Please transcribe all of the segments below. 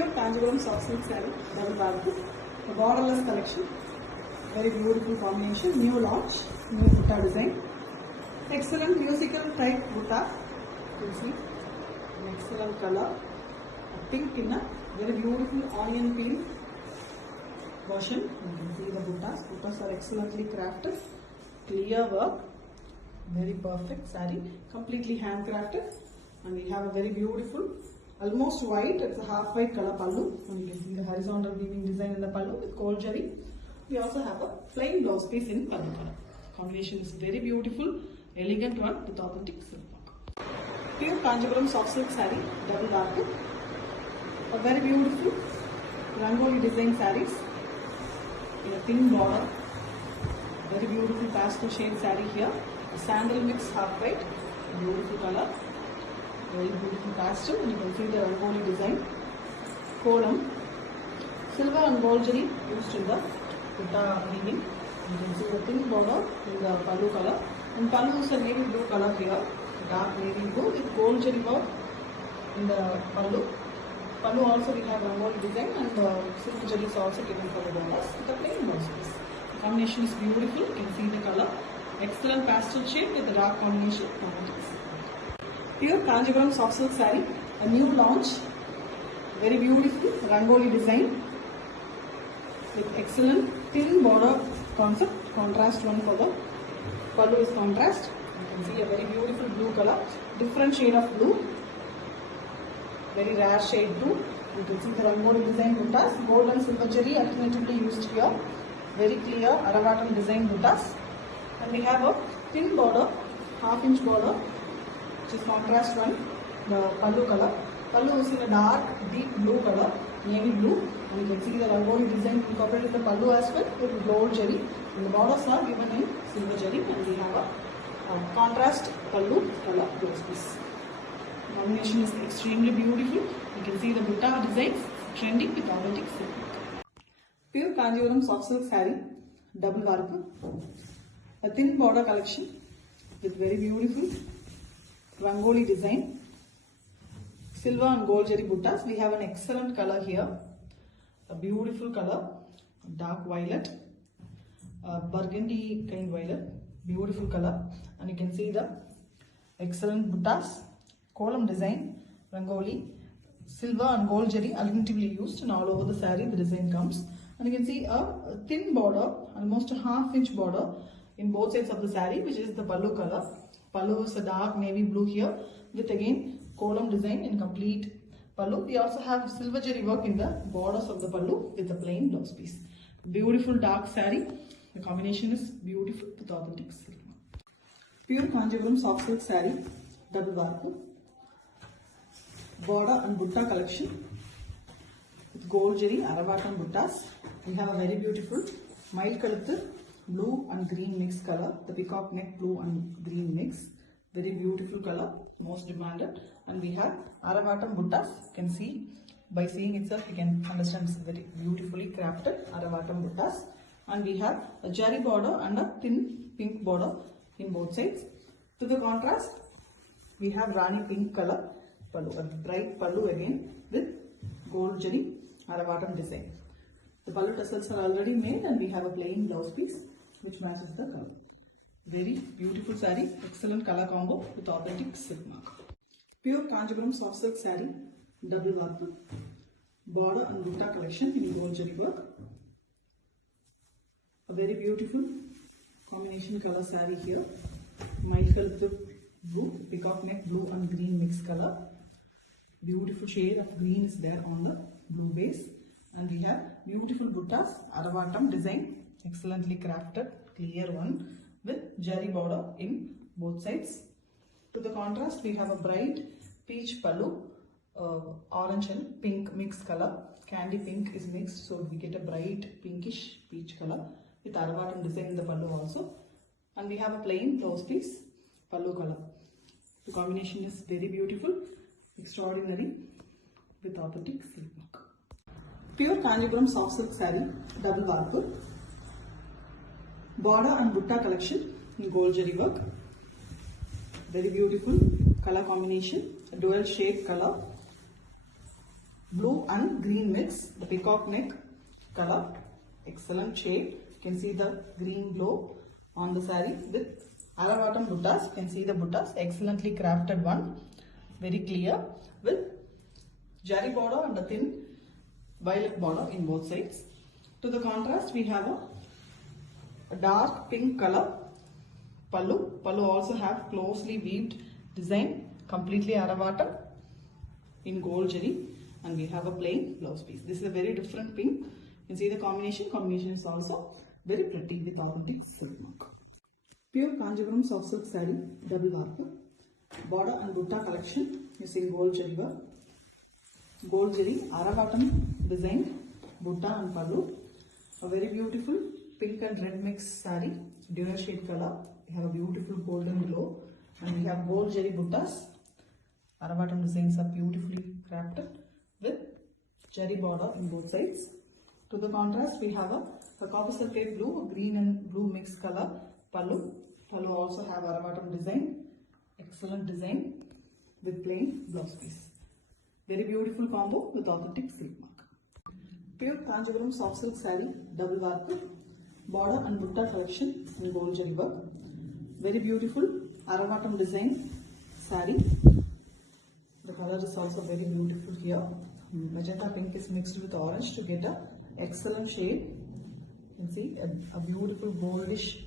Pure Kanjivaram soft silk saree, double barku, a borderless collection, very beautiful combination, new launch, new butta design, excellent musical type butta, you see, an excellent color, a pink in a very beautiful onion peel version. You can see the buttas. Buttas are excellently crafted, clear work, very perfect saree, completely handcrafted, and we have a very beautiful, almost white, it's a half white color pallu, and you can see the horizontal weaving design in the pallu with gold jari. We also have a plain blouse piece in pallu color. Combination is very beautiful, elegant one with authentic silk work. Pure Kanjivaram soft silk saree, double dark, a very beautiful rangoli design sarees in a pink border, very beautiful pastel shade saree here, a sandal mix half white, beautiful color, very beautiful pastel, and you can see the rangoli design, kolam, silver and gold jari used in the butta weaving. You can see the pink border in the pallu color, and pallu is a navy blue color here, dark navy blue with gold jari work in the pallu. Pallu also we have rangoli design, and silver jari is also given for the borders with a plain blouse piece. The combination is beautiful. You can see the color, excellent pastel shade with the dark combination of motifs. Pure Kanjivaram soft silk saree, a new launch, very beautiful rangoli design with excellent thin border concept, contrast one for the pallu is contrast. You can see a very beautiful blue color, different shade of blue, very rare shade blue. You can see the rangoli design buttas, gold and silver jari alternatively used here, very clear Aravatam design buttas, and we have a thin border, half-inch border, which is contrast one, the pallu color. Pallu is in a dark, deep blue color, navy blue, and you can see the rangoli design incorporated in the pallu as well with gold jari, and the borders are given in silver jari, and we have a contrast pallu color blouse piece. The combination is extremely beautiful. You can see the butta designs, trendy with authentic silk. Pure Kanjivaram soft silk saree, double work, a thin border collection with very beautiful rangoli design, silver and gold jari buttas. We have an excellent color here, a beautiful color, dark violet, burgundy kind violet, beautiful color, and you can see the excellent buttas, kolam design, rangoli, silver and gold jari alternatively used, and all over the saree the design comes, and you can see a thin border, almost a half-inch border in both sides of the saree, which is the pallu color. Pallu is a dark navy blue here with again kolam design in complete pallu. We also have silver jari work in the borders of the pallu with a plain blouse piece. Beautiful dark saree. The combination is beautiful with authentic silk. Pure Kanjivaram soft silk saree, double work, border and butta collection with gold jari Aravatam buttas. We have a very beautiful mild kaluthu, blue and green mix color, the peacock neck blue and green mix, very beautiful color, most demanded, and we have Aravatam buttas. You can see by seeing itself you can understand it's very beautifully crafted Aravatam buttas, and we have a jari border and a thin pink border in both sides. To the contrast we have Rani pink color pallu, a bright pallu again with gold jari Aravatam design. The pallu tassels are already made, and we have a plain blouse piece which matches the color. Very beautiful saree, excellent color combo with authentic silk mark. Pure Kanjivaram soft silk saree, double work, border and butta collection in gold jari work. A very beautiful combination color saree here, mild color blue, peacock neck blue and green mix color. Beautiful shade of green is there on the blue base, and we have beautiful buttas, Aravatam design, excellently crafted, clear one with jari border in both sides. To the contrast we have a bright peach pallu, orange and pink mixed color, candy pink is mixed, so we get a bright pinkish peach color with Aravatam design in the pallu also, and we have a plain blouse piece, pallu color. The combination is very beautiful, extraordinary with authentic silk work. Pure Kanjivaram soft silk saree, double work, border and butta collection in gold jari work. Very beautiful color combination, a dual shade color, blue and green mix, the peacock neck color, excellent shade. You can see the green glow on the saree with Aravatam buttas. You can see the buttas, excellently crafted one, very clear with jari border and a thin violet border in both sides. To the contrast, we have a dark pink color pallu. Pallu also have closely weaved design, completely Aravatam in gold jari, and we have a plain blouse piece. This is a very different pink. You can see the combination. Combination is also very pretty with authentic silk mark. Pure Kanjivaram soft silk saree, double warp, border and butta collection using gold jari work. Gold jari, Aravatam design, butta and pallu. A very beautiful pink and red mix saree, dual shade color. We have a beautiful golden glow, and we have gold jari buttas. Aravatam designs are beautifully crafted with jari border in both sides. To the contrast, we have a copper sulphate blue, green and blue mixed color pallu. Pallu also have Aravatam design, excellent design with plain blouse piece. Very beautiful combo with authentic silk mark. Pure Kanjivaram soft silk saree, double warp, border and butta collection in gold jari work. Very beautiful Aravatam design saree. The color is also very beautiful here. Magenta pink is mixed with orange to get a excellent shade. You can see a beautiful goldish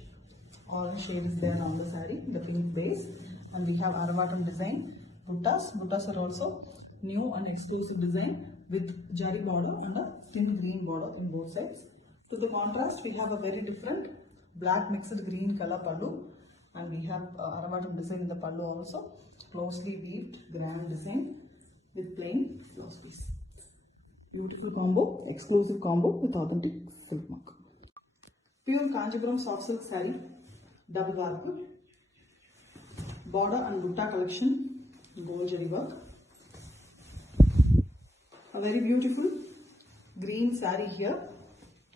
orange shade is there on the saree, the pink base, and we have Aravatam design buttas. Buttas are also new and exclusive design with jari border and a thin green border in both sides. To the contrast, we have a very different black mixed green color pallu, and we have Aravatam design in the pallu also, closely weaved grand design with plain blouse piece. Beautiful combo, exclusive combo with authentic silk mark. Pure Kanjivaram soft silk saree, double warp, border and butta collection, gold jari work. A very beautiful green saree here,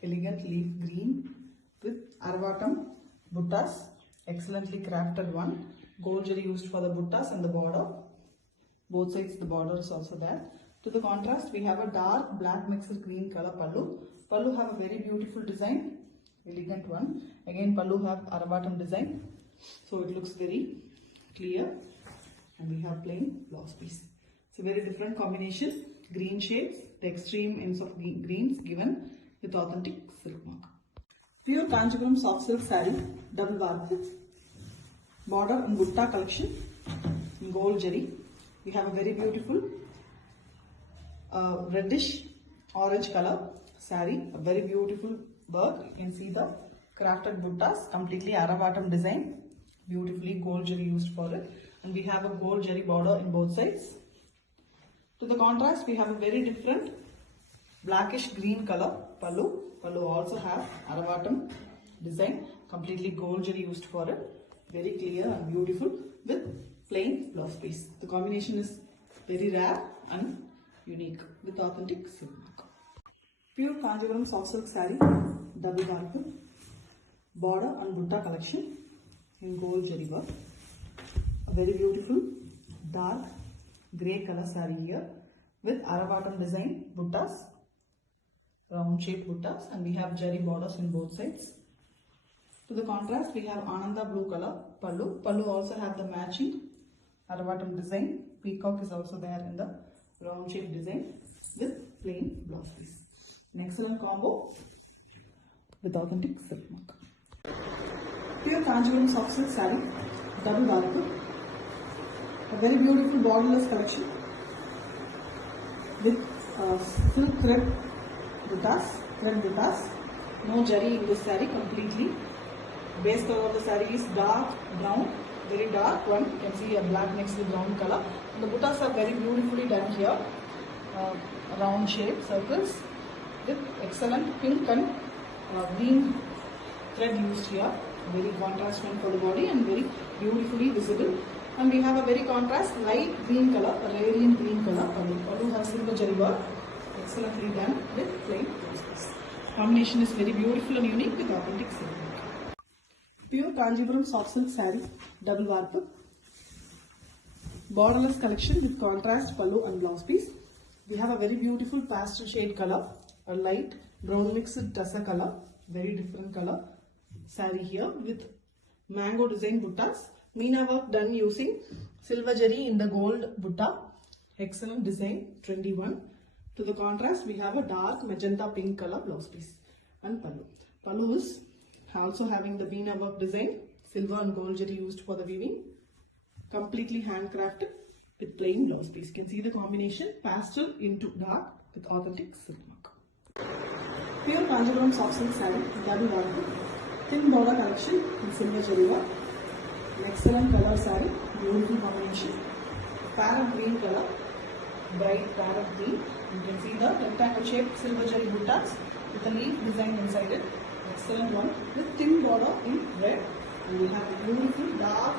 elegant leaf green with Aravatam buttas, excellently crafted one. Gold jari used for the buttas and the border. Both sides the border is also there. To the contrast, we have a dark black mixed green color pallu. Pallu have a very beautiful design, elegant one. Again, pallu have Aravatam design, so it looks very clear, and we have plain blouse piece. It's a very different combination, green shades, the extreme ends of greens given with authentic silk mark. Pure Kanjivaram soft silk saree, double warp, border and butta collection in gold jari. We have a very beautiful reddish orange color saree, a very beautiful work. You can see the crafted buttas, completely Aravatam design, beautifully gold jari used for it, and we have a gold jari border in both sides. To the contrast, we have a very different blackish green color pallu. Pallu also have Aravatam design, completely gold jari used for it, very clear and beautiful with plain blouse piece. The combination is very rare and unique with authentic silk mark. Pure Kanjivaram soft silk saree, double warp, border and butta collection in gold jari work. A very beautiful dark grey color saree here with Aravatam design buttas, round shaped buttas, and we have jari borders in both sides. To the contrast, we have Ananda blue color pallu. Pallu also have the matching Aravatam design. Peacock is also there in the round shaped design with plain blouse piece. An excellent combo with authentic silk mark. Pure Kanjivaram soft silk saree, double warp, a very beautiful borderless collection with silk thread buttas, no jari in this saree completely. Base color of the saree is dark brown, very dark one. You can see a black mixed with brown color. And the buttas are very beautifully done here, round shape circles with excellent pink and green thread used here. Very contrast one for the body and very beautifully visible. And we have a very contrast light green color, a radiant green color. Pallu has silver jari work, excellently done with plain blouse piece. Combination is very beautiful and unique with authentic silk. Pure Kanjivaram soft silk saree, double warp, borderless collection with contrast pallu and blouse piece. We have a very beautiful pastel shade color, a light brown mixed tussar color, very different color saree here with mango design buttas, meena work done using silver jari in the gold butta, excellent design, trendy one. To the contrast, we have a dark magenta pink color blouse piece and pallu. Pallu is also having the meena work design, silver and gold jari used for the weaving, completely handcrafted with plain blouse piece. You can see the combination pastel into dark with authentic silk work. Pure Kanjivaram soft silk saree, double work, thin border collection in silver jari work. An excellent color saree, beautiful combination. Parrot green color, bright parrot green. You can see the rectangle shaped silver jari buttas with a leaf design inside it. Excellent one with thin border in red. And we have a beautiful dark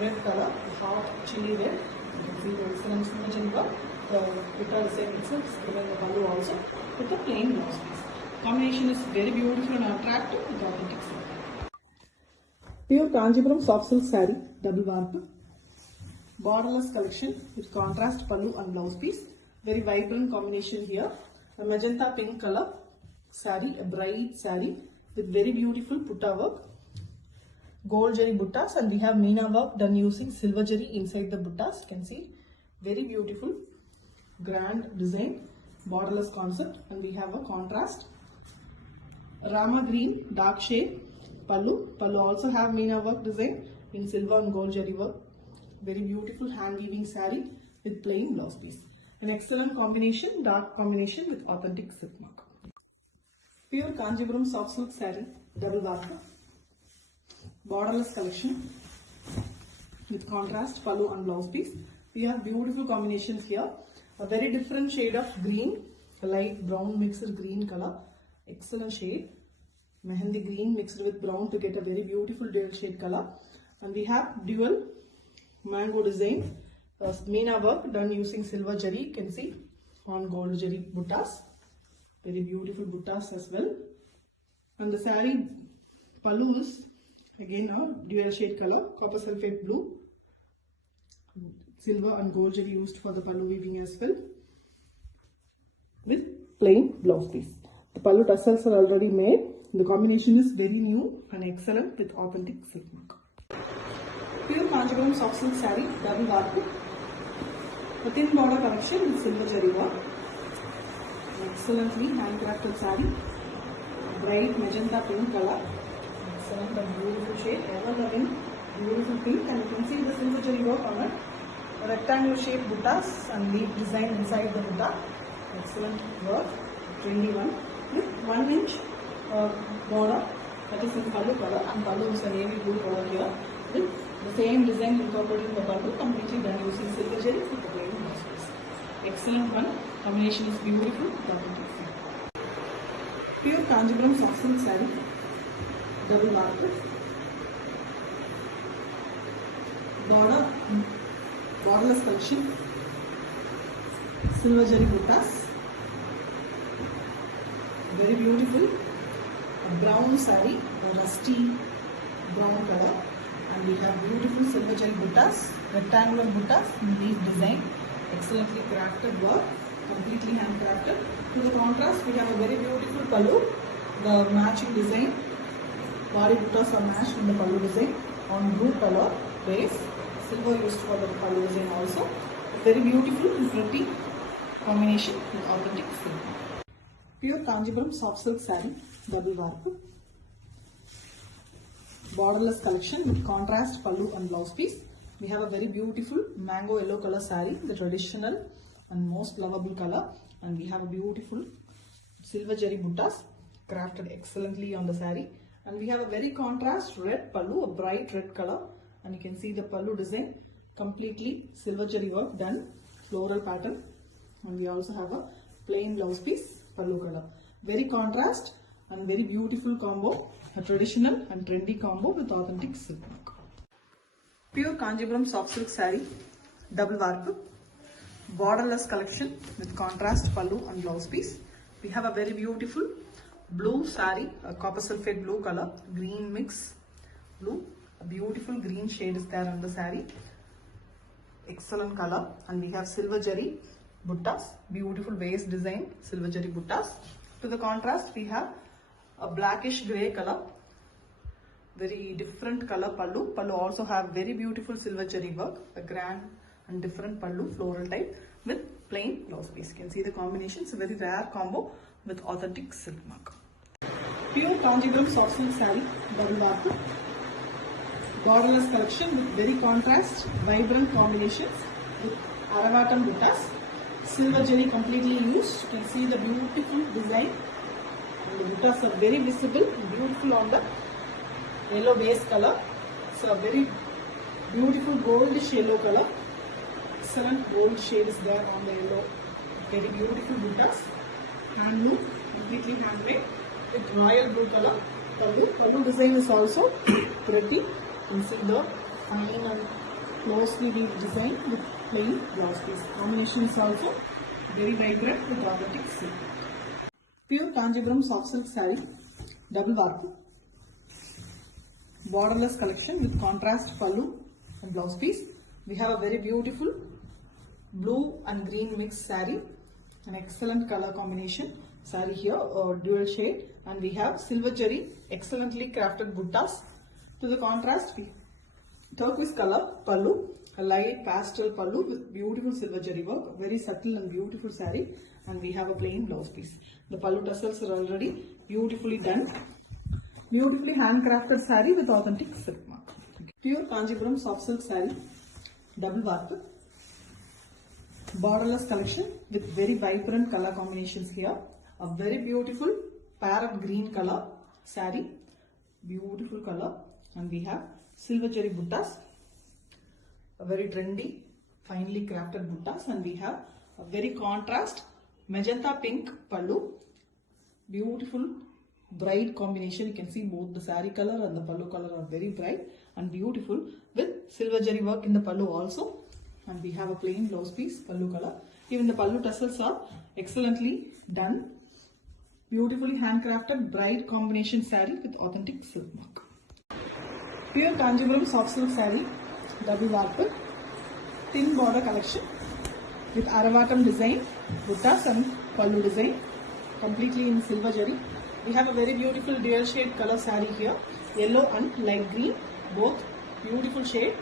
red color, hot chili red. You can see the excellent silver jari work. The butta design itself is given the pallu also with a plain blouse piece. Combination is very beautiful and attractive with authentic silk. Pure Kanjivaram soft silk saree, double warp. Borderless collection with contrast pallu and blouse piece. Very vibrant combination here. A magenta pink color saree, a bright saree with very beautiful putta work. Gold jari buttas, and we have meena work done using silver jari inside the buttas. You can see very beautiful grand design, borderless concept, and we have a contrast rama green dark shade pallu. Pallu also have meena work design in silver and gold jari work. Very beautiful hand weaving saree with plain blouse piece. An excellent combination, dark combination with authentic silk mark. Pure Kanjivaram soft silk saree, double warp. Borderless collection with contrast pallu and blouse piece. We have beautiful combinations here. A very different shade of green, a light brown mixed green color. Excellent shade. Mehendi green mixed with brown to get a very beautiful dual shade color. And we have dual mango design. Meena work done using silver jari. You can see on gold jari buttas. Very beautiful buttas as well. And the saree pallu is again a dual shade color, copper sulphate blue, silver and gold jari used for the pallu weaving as well, with plain blouse piece. The pallu tassels are already made. The combination is very new and excellent with authentic silk work. Pure Kanjivaram soft silk saree, double warp. A thin border collection with silver jari work. Excellently handcrafted saree, bright magenta pink color. Excellent and beautiful shade, ever loving beautiful pink, and you can see the silver jari work on it. A rectangular shaped buttas and leaf design inside the butta. Excellent work, trendy one with 1 inch border that is in pallu color, and pallu is a navy blue color here with the same design incorporated in the pallu, completely done using silver jari with the plain blouse piece. Excellent one, combination is beautiful. Pure Kanjivaram soft silk saree, double warp. Borderless collection, silver jari buttas, very beautiful. A brown saree, a rusty brown color, and we have beautiful silver jari buttas, rectangular buttas in leaf design, excellently crafted work, completely handcrafted. To the contrast, we have a very beautiful pallu, the matching design. Body buttas are matched in the pallu design on blue color base. Silver used for the pallu design also. Very beautiful and pretty combination with authentic silk. Pure Kanjivaram soft silk saree, double warp. Borderless collection with contrast pallu and blouse piece. We have a very beautiful mango yellow color saree, the traditional and most lovable color. And we have a beautiful silver jari buttas crafted excellently on the saree. And we have a very contrast red pallu, a bright red color. And you can see the pallu design, completely silver jari work done, floral pattern. And we also have a plain blouse piece, pallu color. Very contrast and very beautiful combo, a traditional and trendy combo with authentic silk work. Pure Kanjivaram soft silk saree, double warp. Borderless collection with contrast pallu and blouse piece. We have a very beautiful blue saree, a copper sulphate blue color, green mix blue. A beautiful green shade is there on the saree. Excellent color, and we have silver jari buttas, beautiful waist design, silver jari buttas. To the contrast, we have a blackish grey color, very different color pallu. Pallu also have very beautiful silver jari work, a grand and different pallu, floral type with plain blouse piece. You can see the combination. It's a very rare combo with authentic silk mark. Pure Kanjipuram soft silk saree, double warp, borderless collection with very contrast, vibrant combinations with Aravatam buttas, silver jari completely used. You can see the beautiful design. And the buttas are very visible, beautiful on the yellow base color. So a very beautiful goldish yellow color. Excellent gold shade is there on the yellow. Very beautiful buttas. Handloom, completely handmade with royal blue color. Pallu design is also pretty. You can see the fine and closely weaved design with plain blouse piece. Combination is also very vibrant with authentic silk. Pure Kanjipuram soft silk saree, double warp, borderless collection with contrast pallu and blouse piece. We have a very beautiful blue and green mixed saree, an excellent color combination saree here, dual shade, and we have silver jari, excellently crafted buttas. To the contrast, we turquoise color pallu, a light pastel pallu with beautiful silver jari work, very subtle and beautiful saree, and we have a plain blouse piece. The pallu tassels are already beautifully done. Beautifully handcrafted saree with authentic silk mark. Pure Kanjipuram soft silk saree, double warp, borderless collection with very vibrant color combinations here. A very beautiful parrot green color saree, beautiful color, and we have silver jari buttas, a very trendy, finely crafted buttas, and we have a very contrast magenta pink pallu, beautiful bright combination. You can see both the saree color and the pallu color are very bright and beautiful with silver jari work in the pallu also, and we have a plain blouse piece, pallu color. Even the pallu tassels are excellently done. Beautifully handcrafted bright combination saree with authentic silk mark. Pure Kanjipuram soft silk saree, double warp, thin border collection with Aravatam design, buttas and pallu design, completely in silver jari. We have a very beautiful dual shade color saree here, yellow and light green, both beautiful shade,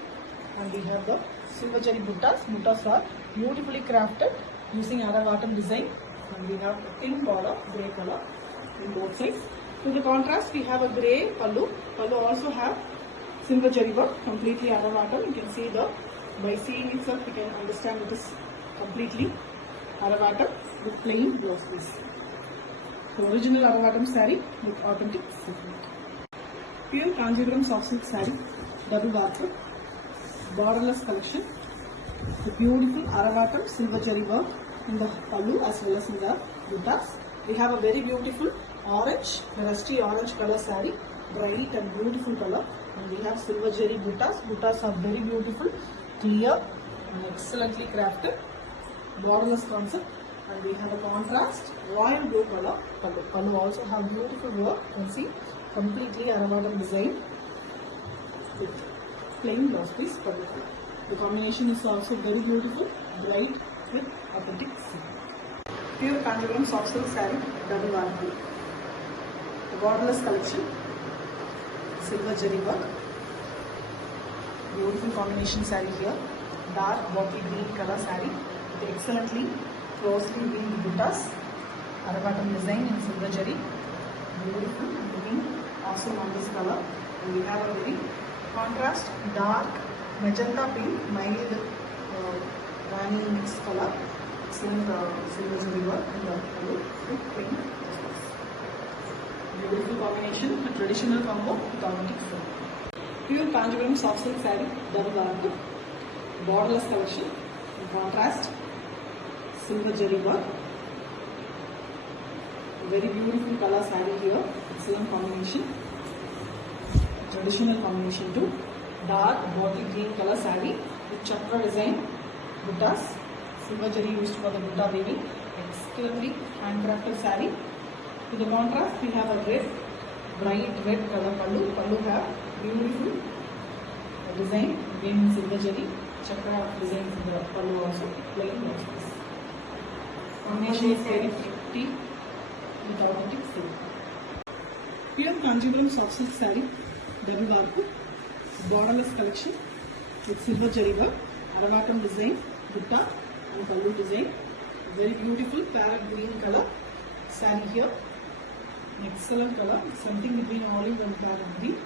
and we have the silver jari buttas. Buttas are beautifully crafted using Aravatam design, and we have a pink border, grey color in both sides. To the contrast, we have a grey pallu. Pallu also have silver jari work, completely Aravatam. You can see by seeing itself, you can understand it is completely Aravatam with plain blouse piece. The original Aravatam saree with authentic silk. Pure Kanjipuram soft silk saree, double warp, borderless collection with beautiful Aravatam silver jari work in the pallu as well as in the buttas. We have a very beautiful orange, rusty orange color saree, bright and beautiful color, and we have silver jari buttas. Buttas are very beautiful, clear and excellently crafted, borderless concept, and we have a contrast royal blue color pallu. Pallu also have beautiful work. You can see completely Aravatam design with plain blouse piece pallu color. The combination is also very beautiful, bright with authentic silk. Pure Kanjipuram soft silk saree, double warp, the borderless collection, silver jari work, beautiful combination saree here, dark bottle green color saree with excellently closely weaved buttas, Aravatam design in silver jari, beautiful looking awesome on this color, and we have a very contrast dark magenta pink, mild rani mix color, excellent silver jari work in the pallu with pink. Beautiful combination, a traditional combo with authentic silk. Pure Kanjipuram soft silk saree, double warp, borderless collection, in contrast, silver jari work, very beautiful color saree here, excellent combination, traditional combination too, dark bottle green color saree with chakra design, buttas, silver jari used for the butta weaving, exquisitely handcrafted saree. To the contrast, we have a red, bright red color pallu. Pallu have beautiful design, again in silver jari, chakra design in the pallu also, plain blouse piece. Combination is very pretty with authentic silk. Pure Kanjivaram soft silk saree, double warp, borderless collection with silver jari work, Aravatam design, dutta and pallu design. Very beautiful parrot green color saree here. Excellent color, something between olive and parrot green.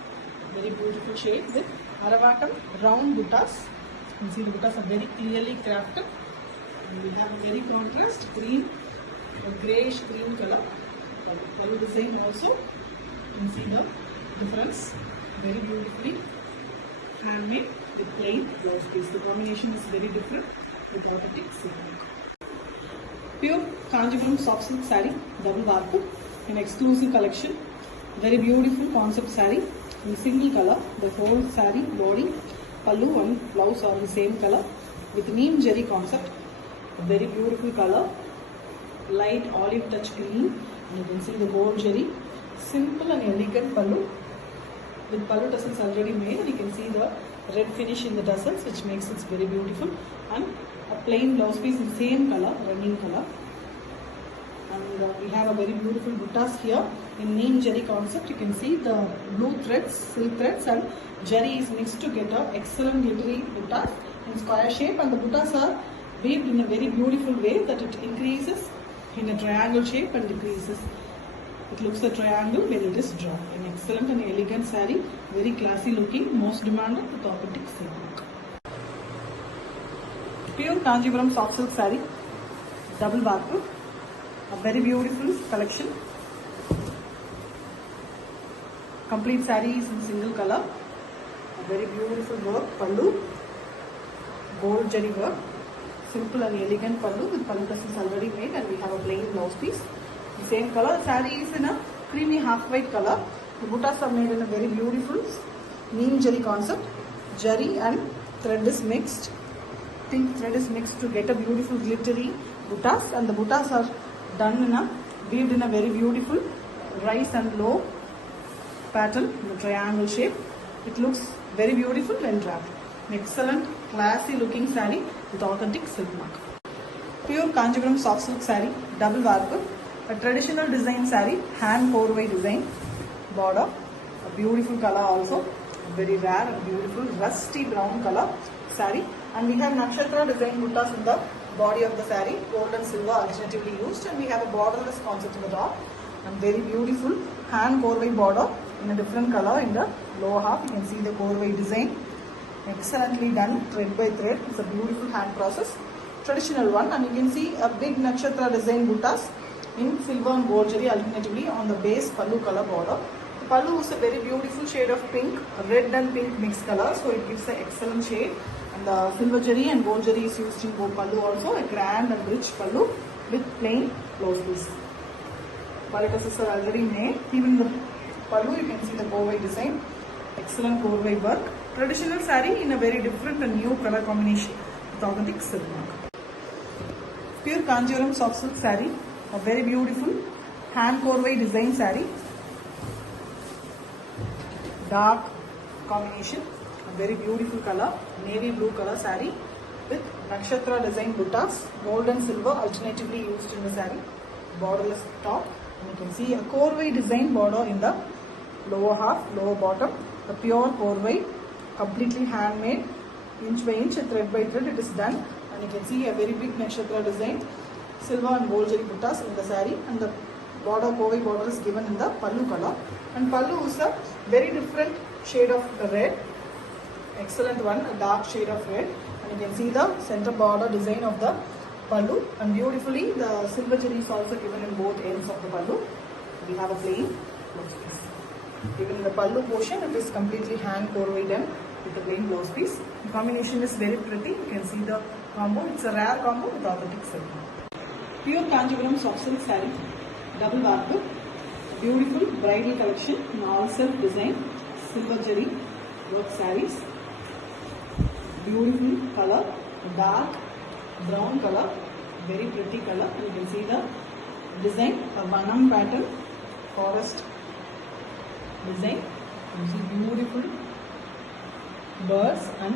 Very beautiful shade with Aravatam round buttas. You can see the buttas are very clearly crafted. And we have a very contrast green, a greyish green color. Pallu design also. You can see the difference. Very beautifully handmade with plain blouse piece. The combination is very different with authentic silk. Pure Kanjivaram soft silk saree, double warp, an exclusive collection. Very beautiful concept saree in single color. The whole saree body, pallu and blouse are the same color with neem jari concept. A very beautiful color, light olive touch green, and you can see the gold jari. Simple and elegant pallu with pallu tassels already made, and you can see the red finish in the tassels, which makes it very beautiful, and a plain blouse piece in same color, running color. And we have a very beautiful buttas here in neem jari concept. You can see the blue threads, silk threads, and jari is mixed together. Excellent glittery buttas in square shape, and the buttas are weaved in a very beautiful way that it increases in a triangle shape and decreases. It looks a triangle when it is drawn. An excellent and elegant saree, very classy looking, most demanded with authentic silk. Pure Kanjivaram soft silk saree, double warp, a very beautiful collection. Complete saree is in single color. A very beautiful work, pallu, gold jari work. Simple and elegant pallu with pallu tassels already made, and we have a plain blouse piece. The same color. Saree is in a creamy half white color. The buttas are made in a very beautiful neem jari concept. Jari and thread is mixed. Pink thread is mixed to get a beautiful glittery buttas, and the buttas are done in a weaved in a very beautiful rise and low pattern in a triangle shape. It looks very beautiful when wrapped. Excellent, classy looking saree with authentic silk mark. Pure Kanjivaram soft silk saree, double warp, a traditional design saree, hand korvai design, border, a beautiful color also, very rare and beautiful rusty brown color saree, and we have nakshatra design buttas in the body of the saree, gold and silver alternatively used, and we have a borderless concept in the top, and very beautiful hand korvai border in a different color in the lower half. You can see the korvai design. Excellently done, thread by thread. It's a beautiful hand process, traditional one, and you can see a big nakshatra design buttas in silver and gold jari alternatively on the base pallu color border. The pallu is a very beautiful shade of pink, red and pink mixed color, so it gives an excellent shade. And the silver jari and gold jari is used in both pallu also, a grand and rich pallu with plain blouse piece. Pallu tassels are already made. Even the pallu, you can see the korvai design. Excellent korvai work. Traditional saree in a very different and new color combination with authentic silk mark. Pure Kanjivaram soft silk saree, a very beautiful hand korvai design saree. Dark combination, a very beautiful color, navy blue color saree with nakshatra design buttas, gold and silver alternatively used in the saree. Borderless top, and you can see a korvai design border in the lower half, lower bottom. The pure korvai, completely handmade, inch by inch, thread by thread it is done, and you can see a very big nakshatra design, silver and gold jari buttas in the saree, and the border, korvai border is given in the pallu color, and pallu is a very different shade of red, excellent one, a dark shade of red, and you can see the center border design of the pallu, and beautifully the silver jari is also given in both ends of the pallu. We have a plain blouse piece. Even in the pallu portion, it is completely hand korvai done with the plain blouse piece. The combination is very pretty. You can see the combo. It's a rare combo with authentic silk. Pure Kanjivaram soft silk saree, double warp, beautiful bridal collection in all self design, silver jari work sarees. Beautiful color, dark brown color, very pretty color. You can see the design, a vanam pattern, forest design. You see beautiful birds and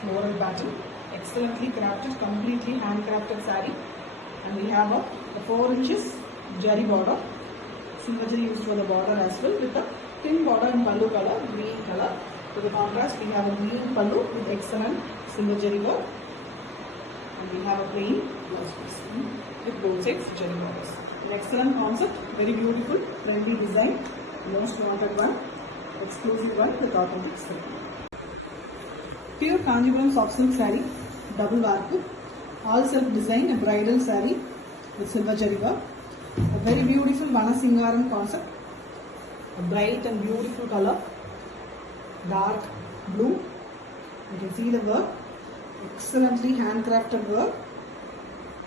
floral pattern, excellently crafted, completely handcrafted saree, and we have a a 4 inches jari border, silver jari used for the border as well, with a thin border in pallu color, green color. To the contrast, we have a green pallu with excellent silver jari work, and we have a plain blouse piece with both sides jari borders. An excellent concept, very beautiful, trendy design, most wanted one, exclusive one with authentic silk. Pure Kanjipuram soft silk saree, double warp, all self design, a bridal saree with silver jari work. A very beautiful Vanasingaram concept, a bright and beautiful color, dark blue. You can see the work, excellently handcrafted work.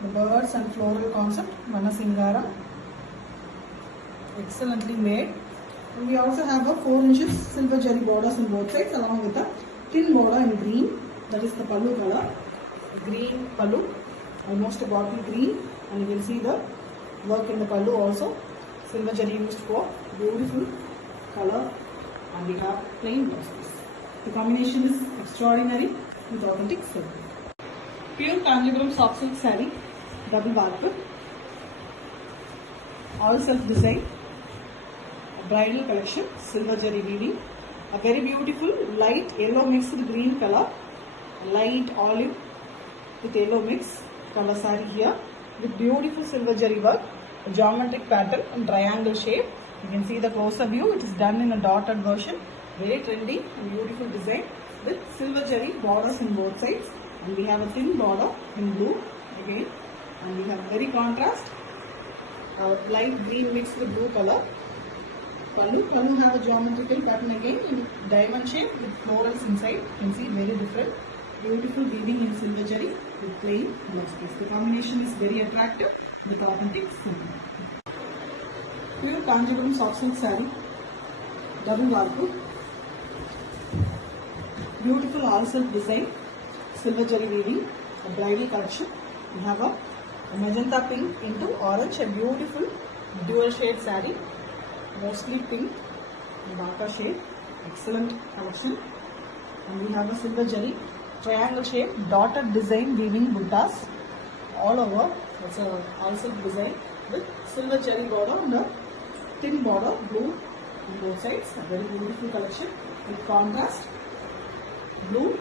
The birds and floral concept, Vanasingaram, excellently made. And we also have a 4 inches silver jari borders on both sides, along with a thin border in green, that is the pallu color, green pallu, almost a bottle green, and you can see the work in the pallu also, silver jari used for beautiful color, and we have plain blouse piece. The combination is extraordinary with authentic silk. Pure Kanjipuram soft silk saree, double warp, all self design, a bridal collection, silver jari weaving. A very beautiful light yellow mixed with green color, light olive with yellow mix color saree here with beautiful silver jari work, a geometric pattern in triangle shape. You can see the closer view, it is done in a dotted version, very trendy and beautiful design with silver jari borders on both sides, and we have a thin border in blue again, and we have very contrast, light green mixed with blue color. Pallu have a geometrical pattern again in diamond shape with florals inside. You can see very different. Beautiful weaving in silver jari with plain blouse piece. The combination is very attractive with authentic silk. Pure Kanjipuram soft silk saree, double warp, beautiful all silk design, silver jari weaving, a bridal collection. We have a magenta pink into orange, a beautiful dual shade saree. Mostly pink, darker shade, excellent collection, and we have a silver jari triangle shape dotted design weaving buttas all over. It's a all silk design with silver jari border and a thin border blue on both sides. A very beautiful collection with contrast blue.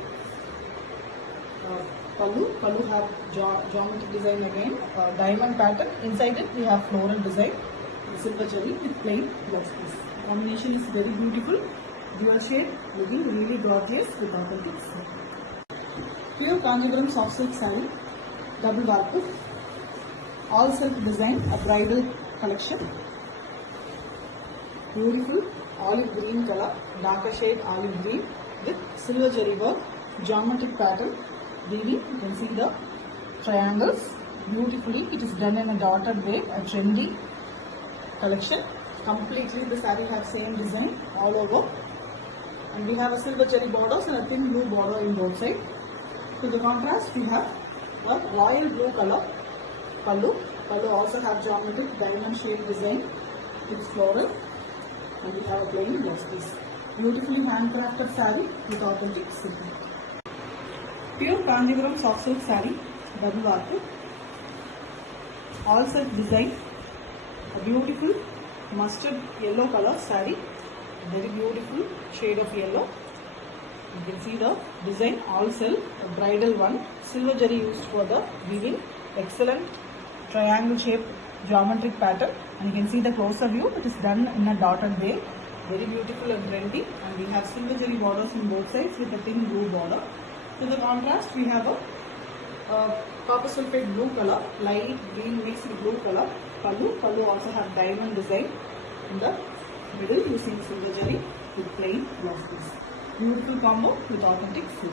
Pallu have geometric design again, diamond pattern. Inside it we have floral design. Silver jari with plain blouse piece. Combination is very beautiful, dual shade, looking really gorgeous with authentic silk. Pure Kanjipuram soft silk saree, double warp, all self design, a bridal collection. Beautiful olive green color, darker shade olive green with silver jari work, geometric pattern, weaving. You can see the triangles beautifully. It is done in a dotted way, a trendy collection. Completely the saree have same design all over, and we have a silver jari borders and a thin blue border in both sides. To the contrast, we have a royal blue color pallu. Pallu also have geometric diamond shaped design with floral, and we have a plain blouse piece. Beautifully handcrafted saree with authentic silk. Pure Kanjipuram soft silk saree, double warp, all self design. A beautiful mustard yellow color saree, very beautiful shade of yellow. You can see the design all self, a bridal one, silver jari used for the weaving, excellent triangle shape geometric pattern, and you can see the closer view, it is done in a dotted way, very beautiful and trendy, and we have silver jari borders on both sides with a thin blue border. To the contrast, we have a copper sulphate blue color, light green mixed with blue color. Pallu also have diamond design in the middle using silver jari with plain blouse piece. Beautiful combo with authentic silk.